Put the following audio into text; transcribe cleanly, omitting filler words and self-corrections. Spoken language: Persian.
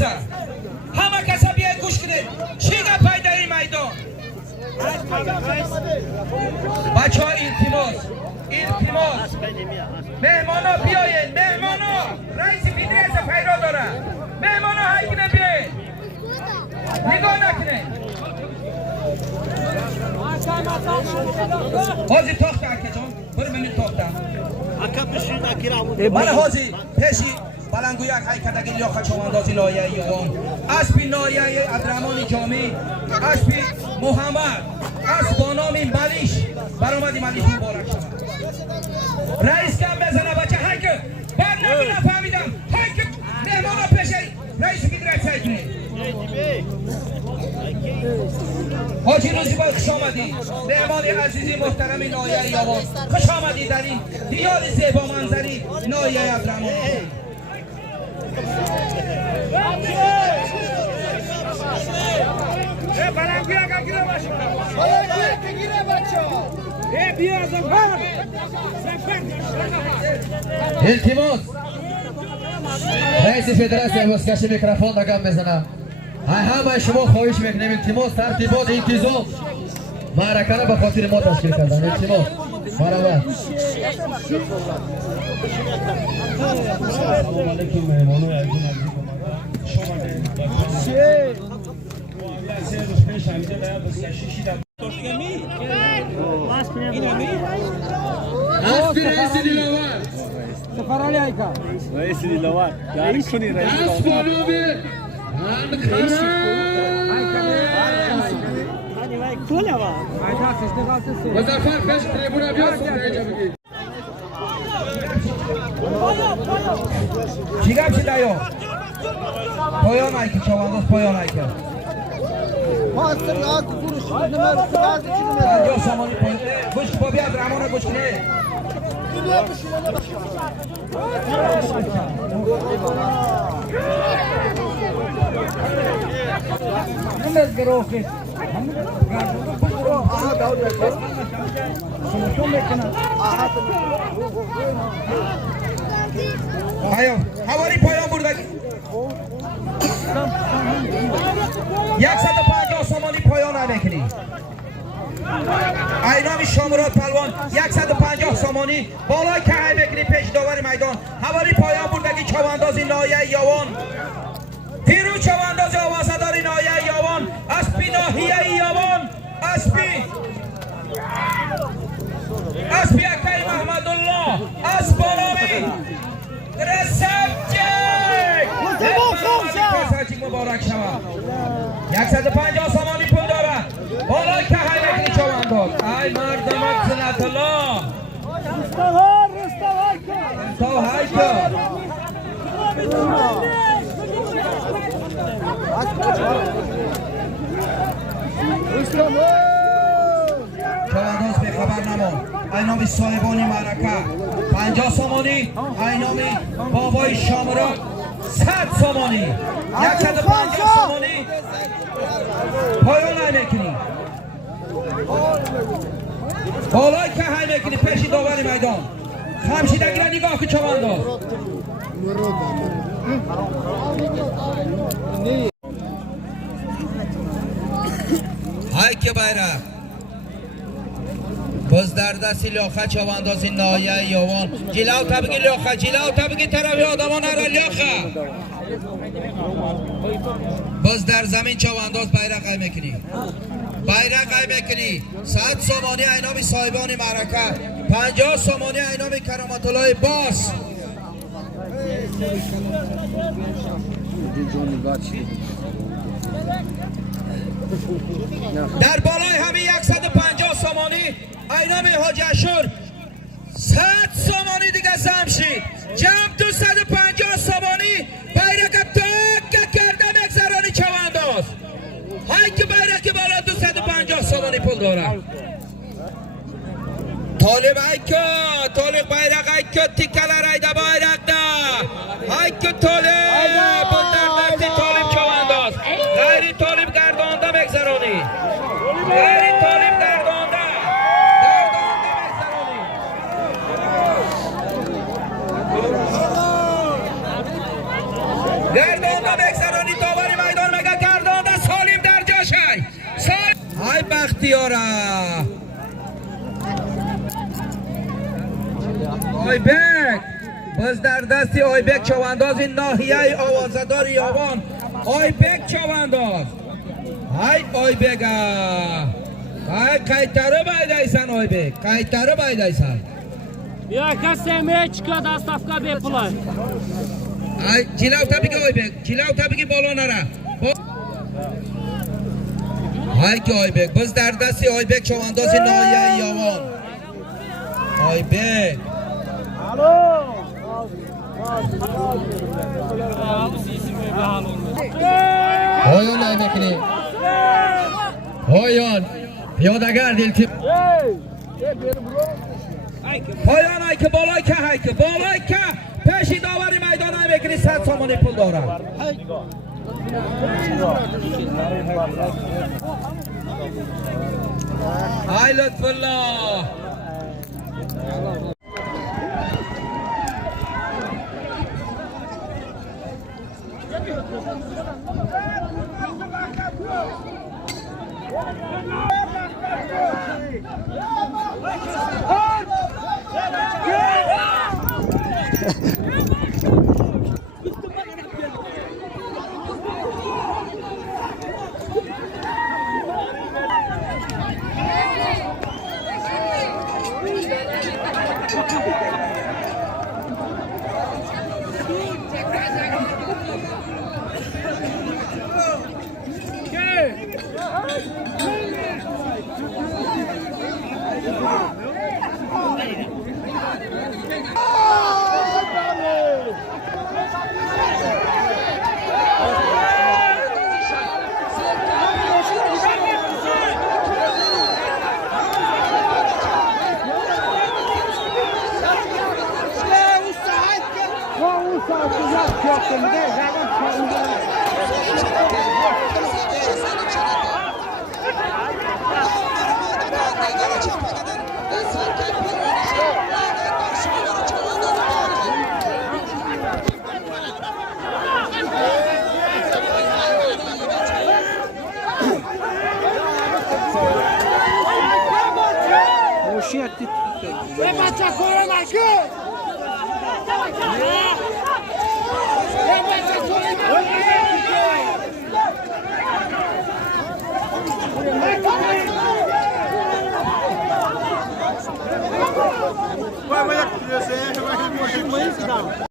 کسا همه کسا بیاید گوش کنید چی گپ در این میدان بچه ها التماس مهمانا بیاین مهمانا رئیس فیدراسیون پیرا داره مهمانا هایکنه بیاین نگاه نکنه حاضی تاخت اکه جان برو منی تاختم من حاضی پیشی بلنگوی یک حیکتگی لیاقت چواندازی لایه یوان اسبی نایه عبدالرحمن جامی اسبی محمد اسب با نام ملیش برآمدی ملیش مبارک شود رئیس کم بزنه بچه هایی که بر نفهمیدم هایی که مهمان ها پیش رئیس فیدراسیون کنه حاجی روزی باید خوش آمدی مهمان عزیزی محترم نایه یوان خوش آمدی در این دیار زیبا منظری نایه عبدالرحمن بلنگوی اگر گیره باشیم بلنگوی که گیره بچه بیا زفر التماس رئیس فدراسیون واسکش میکروفون را گم بزنه همه شما خواهش میکنیم التماس ترتیبات انتظام معرکه را به خاطر ما تشکیل کردن التماس برابر سلام علیکم مهمانو عزیز شما سه روز پیش همیشه باید بس کشیشی در اسبی رئیس دیلاور سفر علی ایکا رئیس دیلاور یاری کنی رئیس اسب بانوی مظفر پیش تریبونه بیاد سوزه اینجا بگی چی گم چی دایو پایان های که چوانداز پایان های که پنجاه سامانی پایان گوش با بیاد رمانه گوش کنه هواری پایان بردگی 150 سامانی پایان نمیکنی اینامی شامرات پلوان 150 سامانی بالای که های بکنی پیش داور میدان هواری پایان بردگی چواندازی نایه یوان پیرو چواندازی آوازداری نایه یوان اسبی ناحیه یوان اسبی اکی محمد الله اسبانامی رسبچک مبارک شود 150 سامانی پول داره بالای که های بکنی چوانداز ای مردمت سنت الله تا های که چوانداز به خبر نمان اینامی صاحبانی معرکه 50 سامانی اینامی بابای شامرات 100 سامانی 150 سامانی پایان نمیکنی بالای که های میکنی پیشی داوری میدان خمشیدگی را نگاه که چوانداز های که بیره باز در دستی لیاخه چواندازی نایه یوان جلو تبگی لیاخه جلو تبگی طرفی آدمان را لیاخه باز در زمین چوانداز بیرق های میکنی بیرق های میکنی 100 سامانی اینامی صاحبان معرکه 50 سامانی اینامی کرامت الله باس در بالای همین 150 سامانی اینامی حاج اشور 100 سامانی دیگه زمشید جمع 250 سامانی بیرق تاک کرده مگذرانی چوانداز های که بیرق بالا 250 سامانی پول داره طالب ایکا طالب بیرق ایکا تیکلر ایده بیرق ده های که طالب بلدر دستی طالب چوانداز غیری طالب گردانده مگذرانی غیری طالب گردانده گردانده مگذرانی دستیاره آیبک باز در دستی آیبک چوانداز ناحیه آوازدار یابان آیبک چوانداز های آیبک های قیتره بایدایسن آیبک قیتره بایدایسن Ya kaseme çıkıyor da safka bepulay. ای جلو تا بگی آیبک جلو تا بگی بالا نره های که آیبک باز در دستی آیبک چوانداز ناحیه یابان آیبک پایان ایبکلی پایان پیادگر دلتی پایان های که بالای که های که بالای که پیشی داوری میدان های بکنی 100 سامانی پول داره های لطف الله Destro